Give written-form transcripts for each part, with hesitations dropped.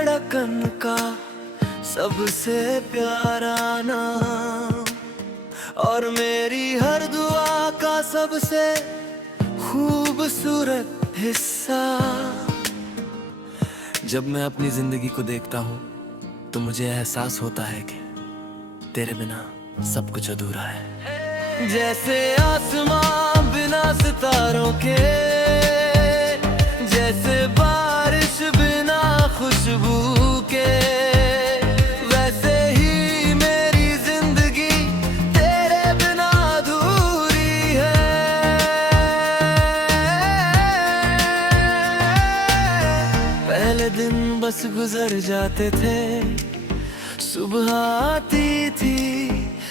धड़कन का सबसे प्यारा नाम, और मेरी हर दुआ का सबसे खूबसूरत हिस्सा। जब मैं अपनी जिंदगी को देखता हूँ तो मुझे एहसास होता है कि तेरे बिना सब कुछ अधूरा है। जैसे आसमां बिना सितारों के, जैसे बारिश बिना खुशबू के, वैसे ही मेरी जिंदगी तेरे बिना अधूरी है। पहले दिन बस गुजर जाते थे, सुबह आती थी,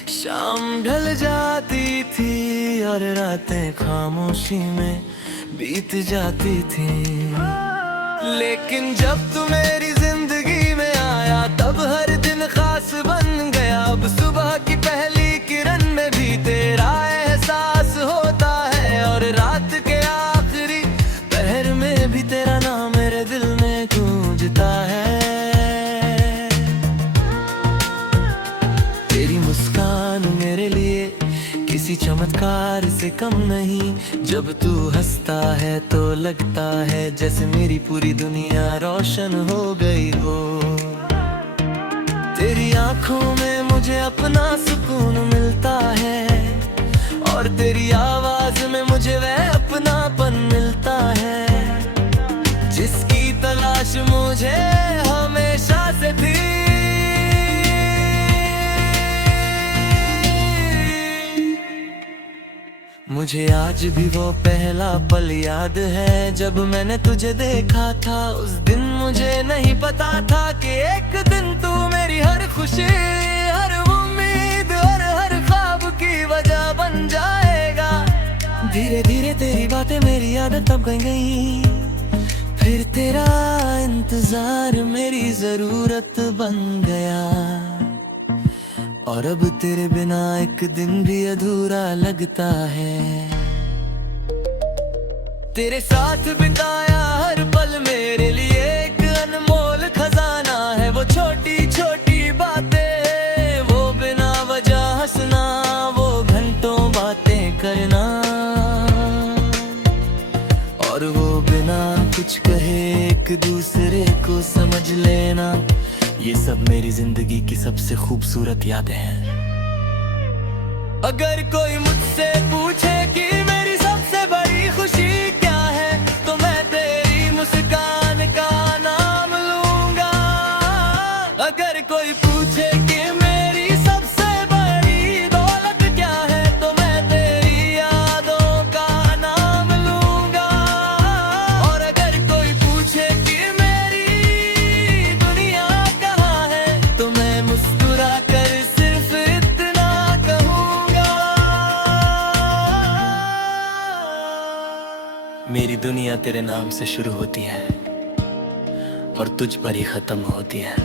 शाम ढल जाती थी, और रातें खामोशी में बीत जाती थी। लेकिन जब तू मेरी जिंदगी में आया तब हर दिन खास बन गया। अब सुबह की पहली किरण में भी तेरा एहसास होता है, और रात के आखिरी पहर में भी तेरा नाम मेरे दिल में गूंजता है। तेरी मुस्कान मेरे लिए किसी चमत्कार से कम नहीं। जब तू हंसता है तो लगता है जैसे मेरी पूरी दुनिया रोशन हो गई हो। तेरी आंखों में मुझे अपना सुकून मिलता है, और तेरी आवाज में मुझे वह अपनापन मिलता है जिसकी तलाश मुझे हमेशा से थी। मुझे आज भी वो पहला पल याद है जब मैंने तुझे देखा था। उस दिन मुझे नहीं पता था कि एक दिन तू मेरी हर खुशी, हर उम्मीद और हर ख्वाब की वजह बन जाएगा। धीरे धीरे तेरी बातें मेरी आदत अब गई, फिर तेरा इंतजार मेरी जरूरत बन गया। और अब तेरे बिना एक दिन भी अधूरा लगता है। तेरे साथ बिताया हर पल मेरे लिए एक अनमोल खजाना है। वो छोटी छोटी बातें, वो बिना वजह हंसना, वो घंटों बातें करना, और वो बिना कुछ कहे एक दूसरे को समझ लेना, ये सब मेरी जिंदगी की सबसे खूबसूरत यादें हैं। अगर कोई मुझसे पूछे कि मेरी सबसे बड़ी खुशी क्या है, तो मैं तेरी मुस्कान का नाम लूंगा। अगर कोई पूछे कि मेरी सबसे बड़ी दौलत क्या है, तो मैं तेरी यादों का नाम लूंगा। और अगर कोई पूछे कि मेरी दुनिया तेरे नाम से शुरू होती है और तुझ पर ही खत्म होती है।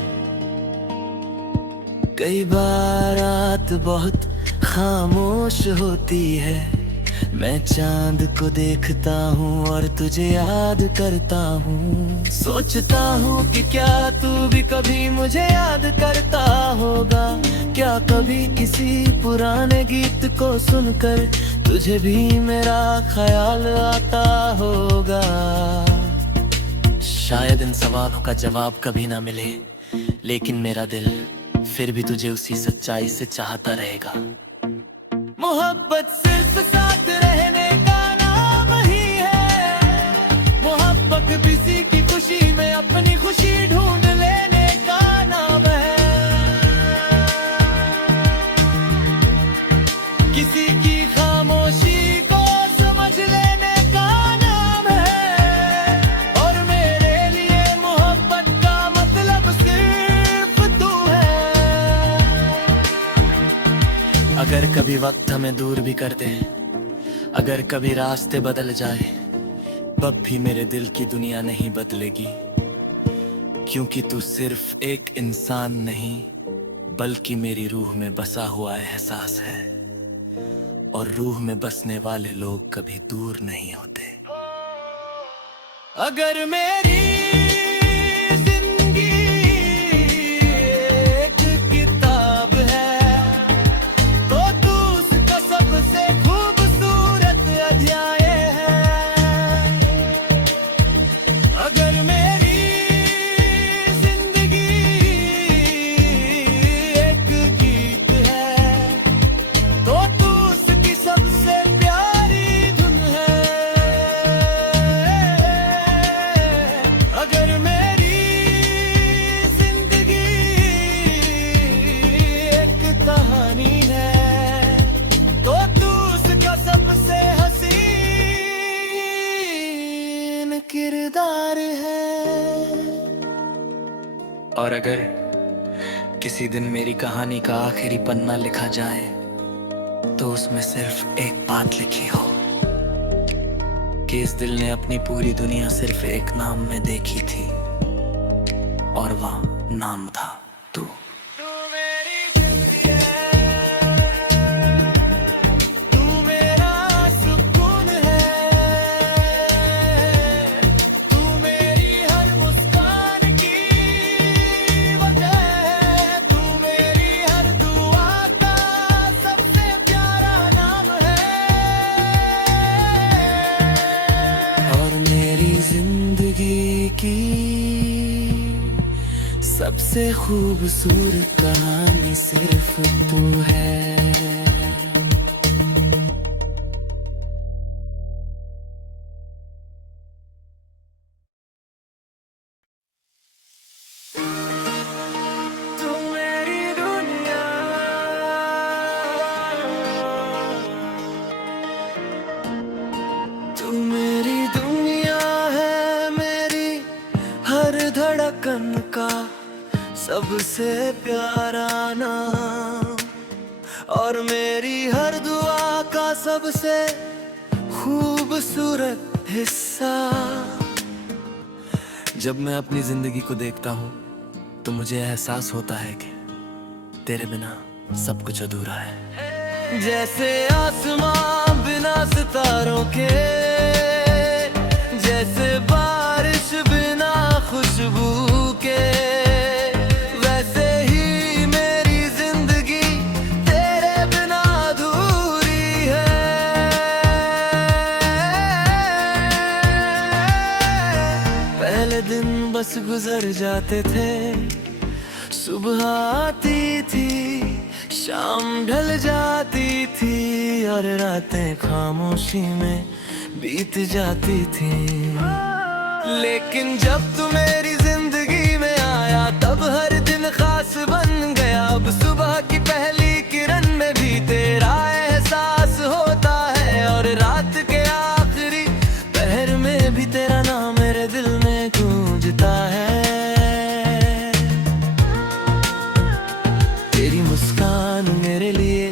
कई बार रात बहुत खामोश होती है, मैं चांद को देखता हूँ और तुझे याद करता हूँ। सोचता हूँ कि क्या तू भी कभी मुझे याद करता होगा। क्या कभी किसी पुराने गीत को सुनकर तुझे भी मेरा ख्याल आता होगा। शायद इन सवालों का जवाब कभी ना मिले, लेकिन मेरा दिल फिर भी तुझे उसी सच्चाई से चाहता रहेगा। मोहब्बत सिर्फ साथ रहने का नाम ही है, मोहब्बत किसी की खुशी में अपनी खुशी ढूंढ लेने का नाम है। किसी की खामोशी को समझ लेने का नाम है, और मेरे लिए मोहब्बत का मतलब सिर्फ तू है। अगर कभी वक्त हमें दूर भी कर दे, अगर कभी रास्ते बदल जाए, तब भी मेरे दिल की दुनिया नहीं बदलेगी। क्योंकि तू सिर्फ एक इंसान नहीं, बल्कि मेरी रूह में बसा हुआ एहसास है, और रूह में बसने वाले लोग कभी दूर नहीं होते। अगर मेरी जिंदगी और अगर किसी दिन मेरी कहानी का आखिरी पन्ना लिखा जाए तो उसमें सिर्फ एक बात लिखी हो कि इस दिल ने अपनी पूरी दुनिया सिर्फ एक नाम में देखी थी और वह नाम था तू। जिंदगी की सबसे खूबसूरत कहानी सिर्फ तू है। तू मेरी दुनिया, तू मेरी दुनिया है, मेरी हर धड़कन का सबसे प्यारा नाम और मेरी हर दुआ का सबसे खूबसूरत हिस्सा। जब मैं अपनी जिंदगी को देखता हूँ तो मुझे एहसास होता है कि तेरे बिना सब कुछ अधूरा है। जैसे आसमां बिना सितारों के, जैसे बारिश बिना खुशबू के, वैसे ही मेरी जिंदगी तेरे बिना अधूरी है। पहले दिन बस गुजर जाते थे, सुबह आती थी, शाम ढल जाती थी और रातें खामोशी में बीत जाती थी। लेकिन जब तू मेरी जिंदगी में आया तब हर दिन खास बन गया। अब सुबह की पहली किरण में भी तेरा एहसास होता है और रात के आखिरी पहर में भी तेरा नाम मेरे दिल में गूंजता है। तेरी मुस्कान मेरे लिए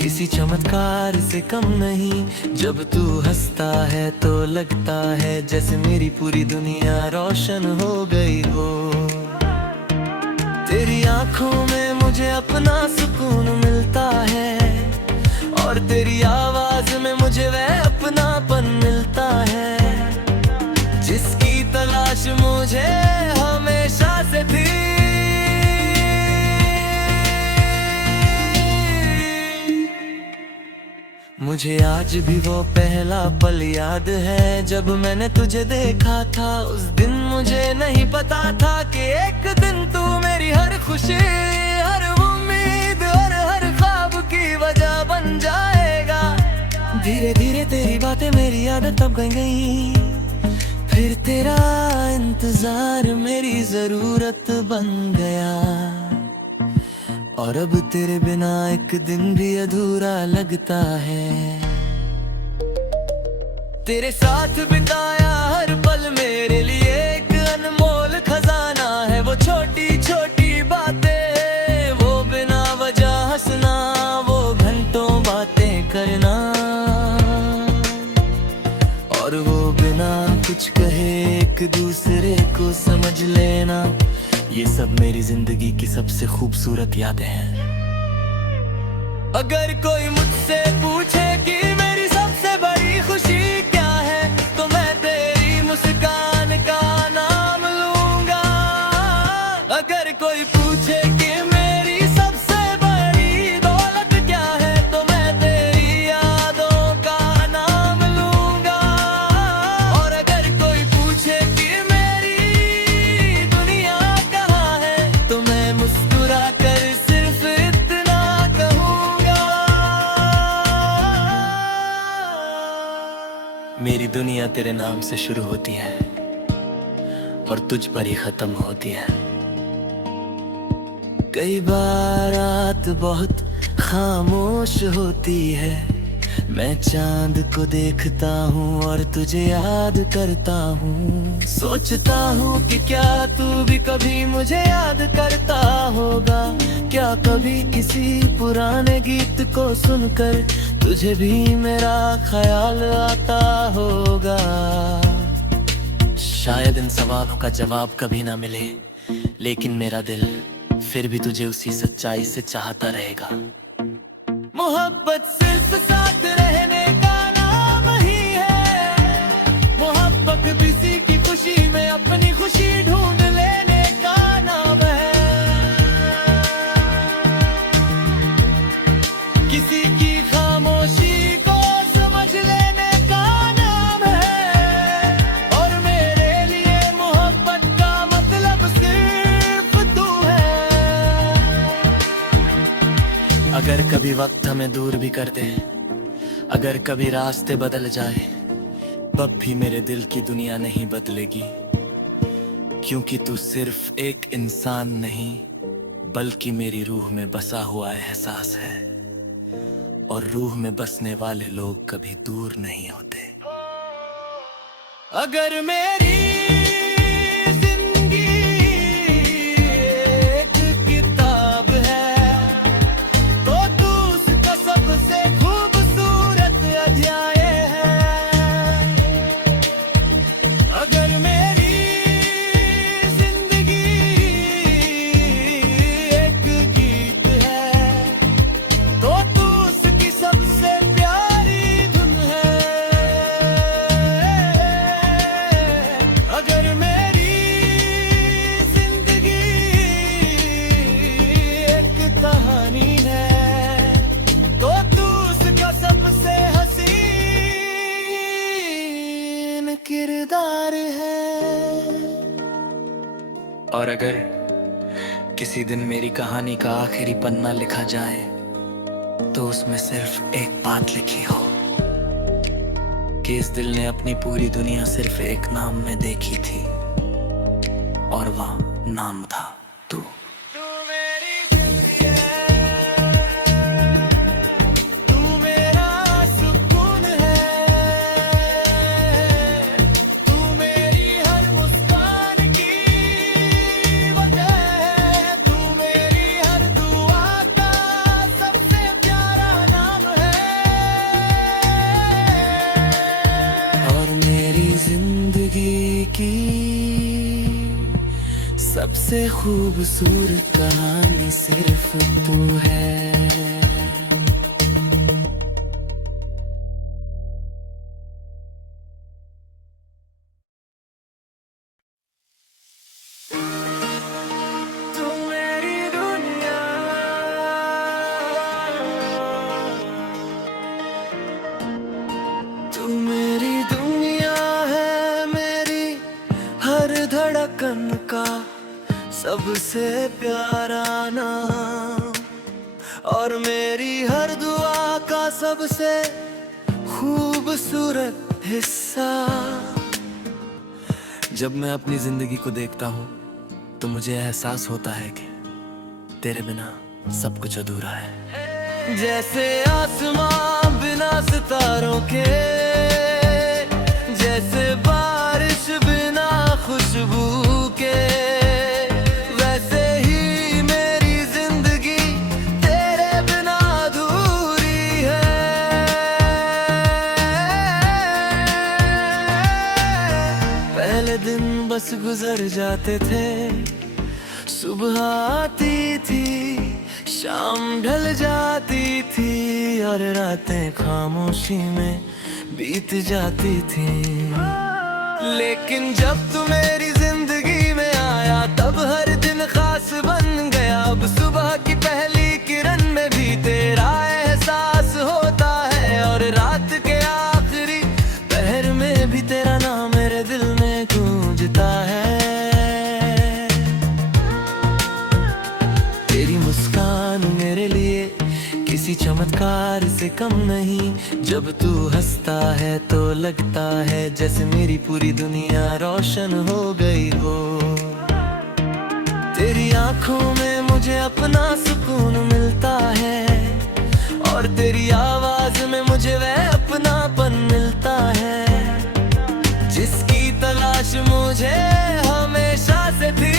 किसी चमत्कार से कम नहीं। जब तू हंसता है तो लगता है जैसे मेरी पूरी दुनिया रोशन हो गई हो। तेरी आंखों में मुझे अपना सुकून मिलता है और तेरी आवाज में मुझे वह अपनापन मिलता है जिसकी तलाश मुझे हमेशा से थी। मुझे आज भी वो पहला पल याद है जब मैंने तुझे देखा था। उस दिन मुझे नहीं पता था कि एक दिन तू मेरी हर खुशी, हर उम्मीद और हर ख्वाब की वजह बन जाएगा। धीरे धीरे तेरी बातें मेरी आदत अब गई, फिर तेरा इंतजार मेरी जरूरत बन गया और अब तेरे बिना एक दिन भी अधूरा लगता है। तेरे साथ बिताया हर पल मेरे लिए एक अनमोल खजाना है। वो छोटी छोटी बातें, वो बिना वजह हंसना, वो घंटों बातें करना और वो बिना कुछ कहे एक दूसरे को समझ लेना। ये सब मेरी जिंदगी की सबसे खूबसूरत यादें हैं। अगर कोई मुझसे पूछे कि मेरी सबसे बड़ी खुशी क्या है तो मैं तेरी मुस्कान का नाम लूंगा। अगर कोई पूछे कि मेरी सबसे बड़ी दौलत क्या है तो मैं तेरी यादों का नाम लूंगा। और अगर कोई पूछे कि मेरी दुनिया कहाँ है तो मैं मुस्कुरा कर सिर्फ इतना कहूँगा, मेरी दुनिया तेरे नाम से शुरू होती है और तुझ पर ही खत्म होती है। कई बार रात बहुत खामोश होती है, मैं चांद को देखता हूँ और तुझे याद करता हूँ। सोचता हूँ कि क्या तू भी कभी मुझे याद करता होगा। क्या कभी किसी पुराने गीत को सुनकर तुझे भी मेरा ख्याल आता होगा। शायद इन सवालों का जवाब कभी ना मिले, लेकिन मेरा दिल फिर भी तुझे उसी सच्चाई से चाहता रहेगा। मोहब्बत सिर्फ साथ रहने का नाम ही है। मोहब्बत किसी की खुशी में अपनी खुशी ढूंढ लेने का नाम है। किसी की खामोशी को समझ लेने का नाम है। और मेरे लिए मोहब्बत का मतलब सिर्फ तू है। अगर कभी वक्त हमें दूर भी कर दे, अगर कभी रास्ते बदल जाए, तब भी मेरे दिल की दुनिया नहीं बदलेगी। क्योंकि तू सिर्फ एक इंसान नहीं, बल्कि मेरी रूह में बसा हुआ एहसास है। और रूह में बसने वाले लोग कभी दूर नहीं होते। अगर मेरी किरदार है। और अगर किसी दिन मेरी कहानी का आखिरी पन्ना लिखा जाए, तो उसमें सिर्फ एक बात लिखी हो कि इस दिल ने अपनी पूरी दुनिया सिर्फ एक नाम में देखी थी, और वह नाम था तू। सबसे खूबसूरत कहानी सिर्फ तू है। तू मेरी दुनिया, तू मेरी दुनिया है। मेरी हर धड़कन का सबसे प्यारा नाम, और मेरी हर दुआ का सबसे खूबसूरत हिस्सा। जब मैं अपनी जिंदगी को देखता हूँ, तो मुझे एहसास होता है कि तेरे बिना सब कुछ अधूरा है। जैसे आसमां बिना सितारों के, जैसे बारिश बिना खुशबू के, वैसे ही मेरी जिंदगी तेरे बिना अधूरी है। पहले दिन बस गुजर जाते थे, सुबह आती थी, शाम ढल जाती थी, और रातें खामोशी में बीत जाती थी। लेकिन जब तू मेरी जिंदगी में आया, तब हर दिन खास बन गया। अब सुबह की पहली किरण में भी तेरा एहसास होता है, और रात के आखिरी पहर में भी तेरा नाम मेरे दिल में गूंजता है। तेरी मुस्कान मेरे लिए किसी चमत्कार से कम नहीं। जब तू हंसता है तो लगता है जैसे मेरी पूरी दुनिया रोशन हो गई हो। तेरी आंखों में मुझे अपना सुकून मिलता है, और तेरी आवाज में मुझे मुझे वह अपनापन मिलता है जिसकी तलाश मुझे हमेशा से थी।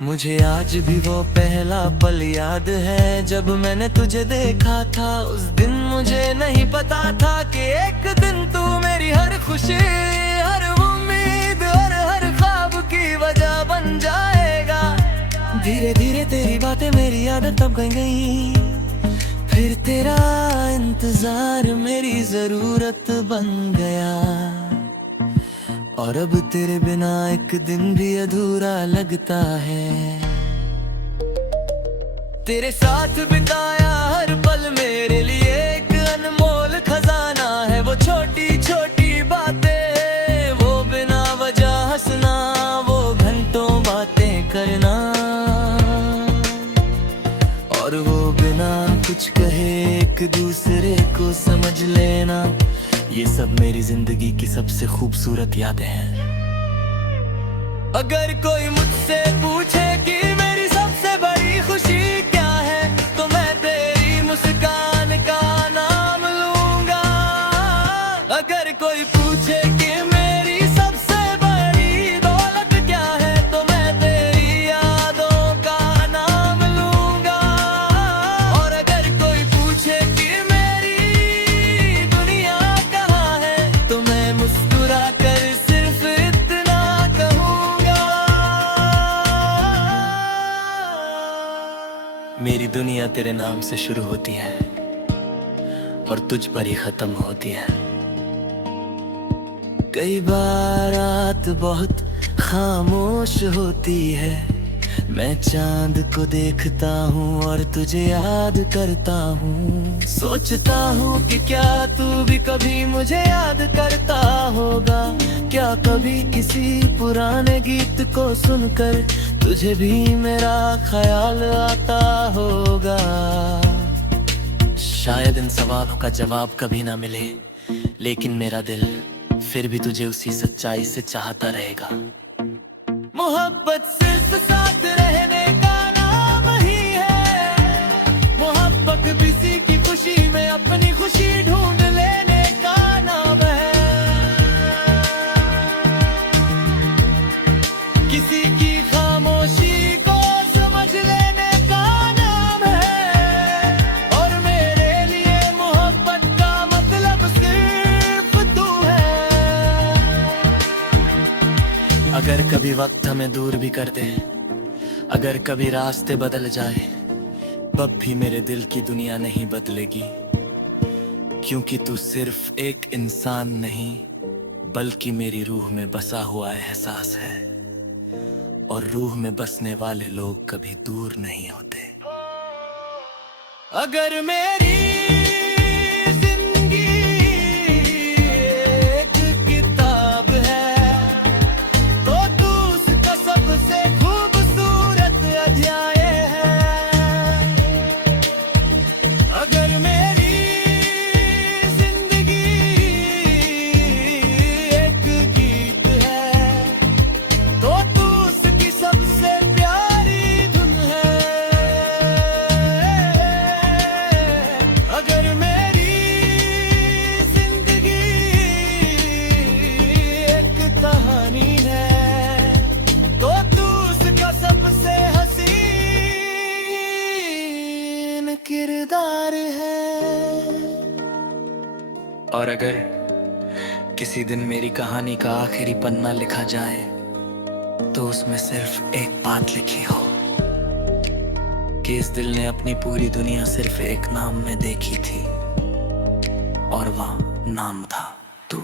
मुझे आज भी वो पहला पल याद है जब मैंने तुझे देखा था। उस दिन मुझे नहीं पता था कि एक दिन तू मेरी हर खुशी, हर उम्मीद और हर ख्वाब की वजह बन जाएगा। धीरे धीरे तेरी बातें मेरी आदत अब गई, फिर तेरा इंतजार मेरी जरूरत बन गया। और अब तेरे बिना एक दिन भी अधूरा लगता है। तेरे साथ बिताया हर पल मेरे लिए एक अनमोल खजाना है। वो छोटी छोटी बातें, वो बिना वजह हंसना, वो घंटों बातें करना, और वो बिना कुछ कहे एक दूसरे को समझ लेना। ये सब मेरी जिंदगी की सबसे खूबसूरत यादें हैं। अगर कोई मुझसे पूछे कि मेरी सबसे बड़ी खुशी क्या है, तो मैं तेरी मुस्कान का नाम लूंगा। अगर कोई पूछे कि मेरी सबसे बड़ी दौलत क्या है, तो मैं तेरी यादों का नाम लूंगा। और अगर कोई पूछे कि मेरी दुनिया कहाँ है, तो मैं मुस्कुरा कर सिर्फ इतना कहूँगा, मेरी दुनिया तेरे नाम से शुरू होती है और तुझ पर ही खत्म होती है। कई बार रात बहुत खामोश होती है, मैं चांद को देखता हूँ और तुझे याद करता हूँ। सोचता हूँ कि क्या तू भी कभी मुझे याद करता होगा। क्या कभी किसी पुराने गीत को सुनकर तुझे भी मेरा ख्याल आता होगा। शायद इन सवालों का जवाब कभी ना मिले, लेकिन मेरा दिल फिर भी तुझे उसी सच्चाई से चाहता रहेगा। मोहब्बत सिर्फ साथ रहने का नाम ही है। मोहब्बत किसी की खुशी में अपनी खुशी ढूंढ लेने का नाम है। किसी की खामोशी को समझ लेने का नाम है। और मेरे लिए मोहब्बत का मतलब सिर्फ तू है। अगर कभी वक्त हमें दूर भी कर दे, अगर कभी रास्ते बदल जाए, तब भी मेरे दिल की दुनिया नहीं बदलेगी। क्योंकि तू सिर्फ एक इंसान नहीं, बल्कि मेरी रूह में बसा हुआ एहसास है। और रूह में बसने वाले लोग कभी दूर नहीं होते। अगर मेरी किरदार है। और अगर किसी दिन मेरी कहानी का आखिरी पन्ना लिखा जाए, तो उसमें सिर्फ एक बात लिखी हो कि इस दिल ने अपनी पूरी दुनिया सिर्फ एक नाम में देखी थी, और वह नाम था तू।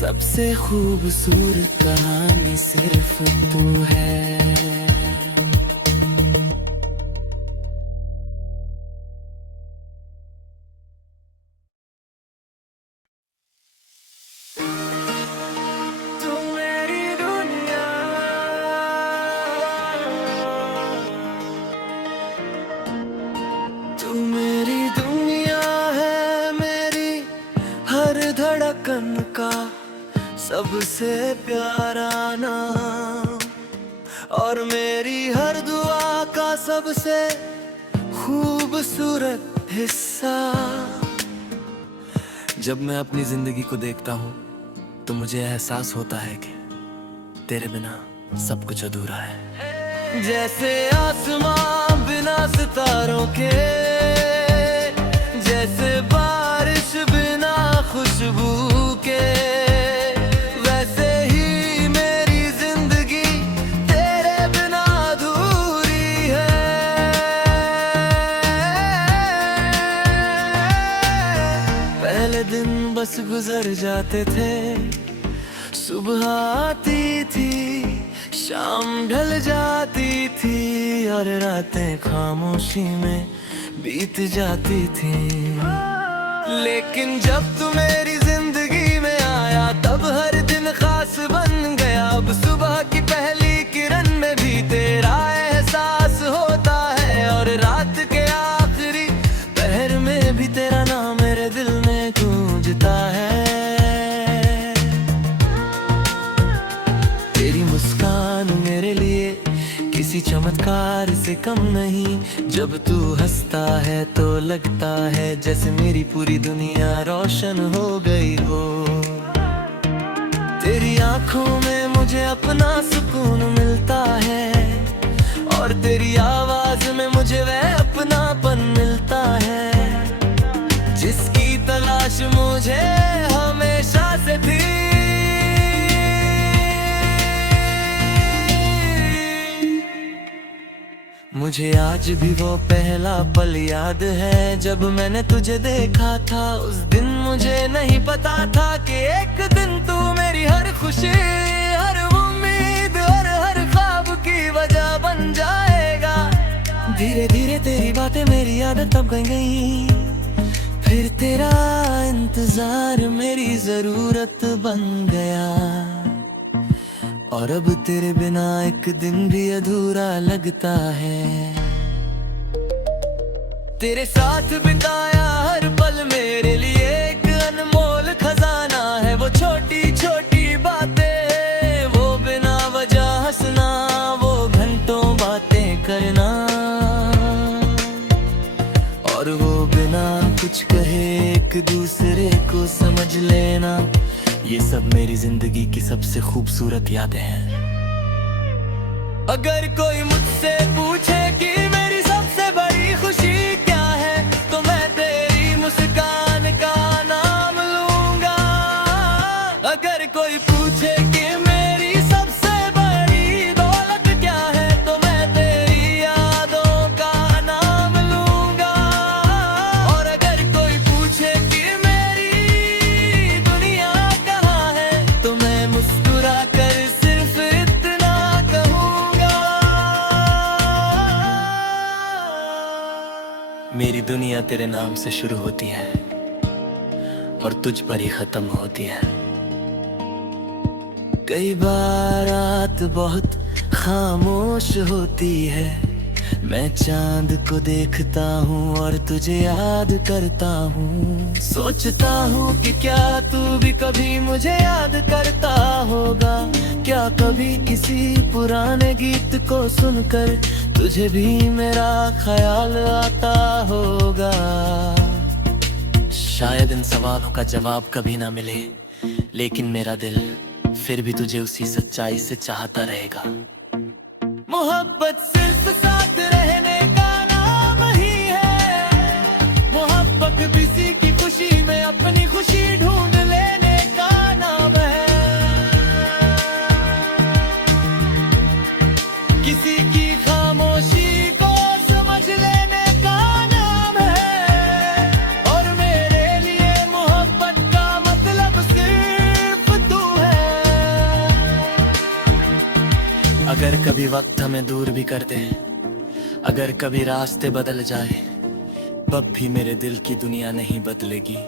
सबसे खूबसूरत कहानी सिर्फ तू है। सबसे प्यारा नाम और मेरी हर दुआ का सबसे खूबसूरत हिस्सा। जब मैं अपनी जिंदगी को देखता हूँ तो मुझे एहसास होता है कि तेरे बिना सब कुछ अधूरा है। जैसे आसमां बिना सितारों के, जैसे बारिश बिना खुशबू के, वैसे ही मेरी जिंदगी तेरे बिना अधूरी है। पहले दिन बस गुजर जाते थे, सुबह आती थी, शाम ढल जाती थी और रातें खामोशी में बीत जाती थी। लेकिन जब तू मेरी जिंदगी में आया तब हर दिन खास बन गया। अब सुबह की पहली किरण में भी तेरा एहसास होता है और रात के आखिरी पहर में भी तेरा नाम मेरे दिल में गूंजता है। तेरी मुस्कान मेरे लिए किसी चमत्कार से कम नहीं। जब तू हंसता है तो लगता है जैसे मेरी पूरी दुनिया रोशन हो गई हो। तेरी आंखों में मुझे अपना सुकून मिलता है और तेरी आवाज में मुझे वह अपनापन मिलता है जिसकी तलाश मुझे हमेशा से थी। मुझे आज भी वो पहला पल याद है जब मैंने तुझे देखा था। उस दिन मुझे नहीं पता था कि एक दिन तू मेरी हर खुशी, हर उम्मीद और हर ख्वाब की वजह बन जाएगा। धीरे धीरे तेरी बातें मेरी आदत अब बन गई, फिर तेरा इंतजार मेरी जरूरत बन गया। और अब तेरे बिना एक दिन भी अधूरा लगता है। तेरे साथ बिताया हर पल मेरे लिए एक अनमोल खजाना है। वो छोटी छोटी बातें, वो बिना वजह हंसना, वो घंटों बातें करना और वो बिना कुछ कहे एक दूसरे को समझ लेना। ये सब मेरी जिंदगी की सबसे खूबसूरत यादें हैं। अगर कोई मुझसे पूछे कि मेरी सबसे बड़ी खुशी क्या है तो मैं तेरी मुस्कान का नाम लूंगा। अगर कोई पूछे कि मेरी सबसे बड़ी दौलत क्या है तो मैं तेरी यादों का नाम लूंगा। और अगर कोई पूछे कि मेरी दुनिया कहाँ है तो मैं मुस्कुरा कर सिर्फ इतना कहूँगा, मेरी दुनिया तेरे नाम से शुरू होती है और तुझ पर ही खत्म होती है। कई बार रात बहुत खामोश होती है, मैं चांद को देखता हूँ और तुझे याद करता हूँ। सोचता हूँ कि क्या तू भी कभी मुझे याद करता होगा। क्या कभी किसी पुराने गीत को सुनकर तुझे भी मेरा ख्याल आता होगा। शायद इन सवालों का जवाब कभी ना मिले, लेकिन मेरा दिल फिर भी तुझे उसी सच्चाई से चाहता रहेगा। मोहब्बत सिर्फ साथ रहने का नाम ही है, मोहब्बत किसी की खुशी में अपनी खुशी ढूंढ लेने का नाम है। किसी की खामोशी को समझ लेने का नाम है और मेरे लिए मोहब्बत का मतलब सिर्फ तू है। अगर कभी वक्त हमें दूर भी कर दे, अगर कभी रास्ते बदल जाए, तब भी मेरे दिल की दुनिया नहीं बदलेगी।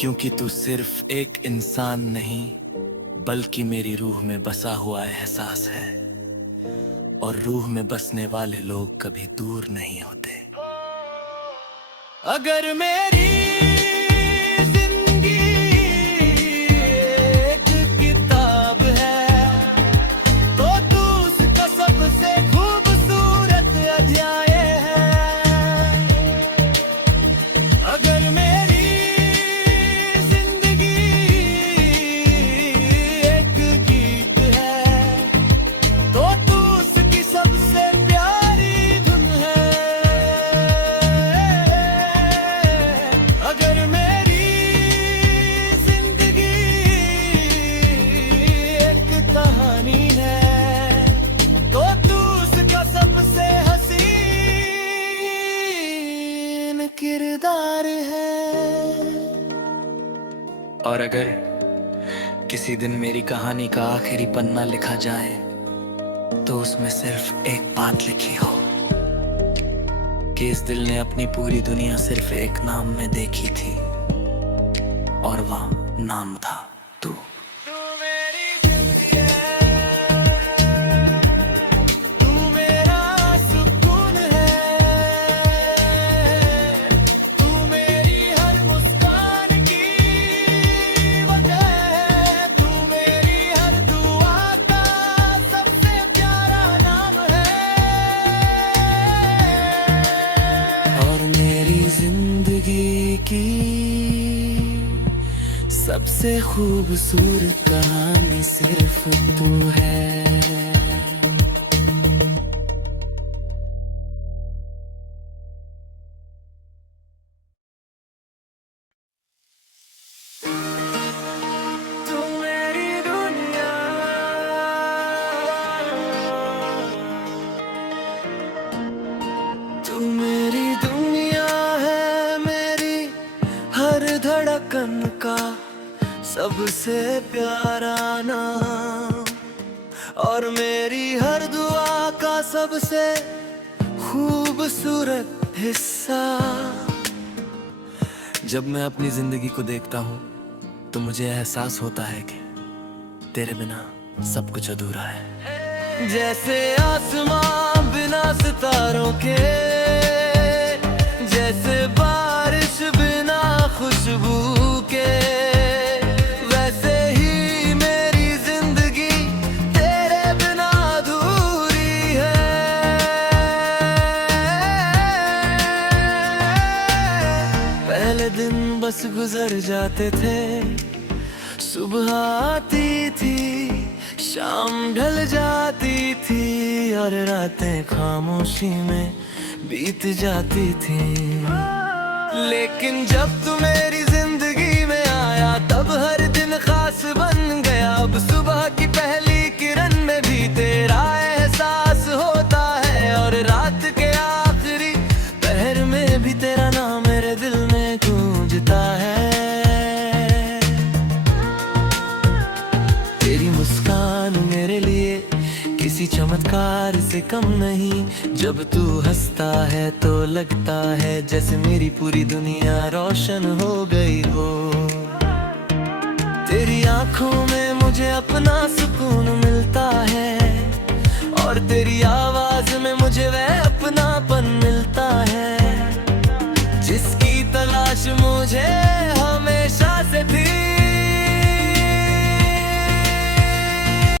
क्योंकि तू सिर्फ एक इंसान नहीं बल्कि मेरी रूह में बसा हुआ एहसास है और रूह में बसने वाले लोग कभी दूर नहीं होते। अगर मेरी जिंदगी एक और अगर किसी दिन मेरी कहानी का आखिरी पन्ना लिखा जाए तो उसमें सिर्फ एक बात लिखी हो कि इस दिल ने अपनी पूरी दुनिया सिर्फ एक नाम में देखी थी और वह नाम था तू। जिंदगी की सबसे खूबसूरत कहानी सिर्फ तू है। धड़कन का सबसे प्यारा नाम और मेरी हर दुआ का सबसे खूबसूरत हिस्सा। जब मैं अपनी जिंदगी को देखता हूँ तो मुझे एहसास होता है कि तेरे बिना सब कुछ अधूरा है। जैसे आसमां बिना सितारों के, जैसे बारिश बिना खुशबू के, वैसे ही मेरी जिंदगी तेरे बिना अधूरी है। पहले दिन बस गुजर जाते थे, सुबह आती थी, शाम ढल जाती थी और रातें खामोशी में बीत जाती थी। लेकिन जब तू मेरी जिंदगी में आया तब हर दिन खास बन गया। अब सुबह की पहली किरण में भी तेरा एहसास होता है और रात के आखिरी पहर में भी तेरा नाम मेरे दिल में गूंजता है। तेरी मुस्कान मेरे लिए किसी चमत्कार से कम नहीं। जब तू हंसता है तो लगता है जैसे मेरी पूरी दुनिया रोशन हो गई हो। तेरी आंखों में मुझे अपना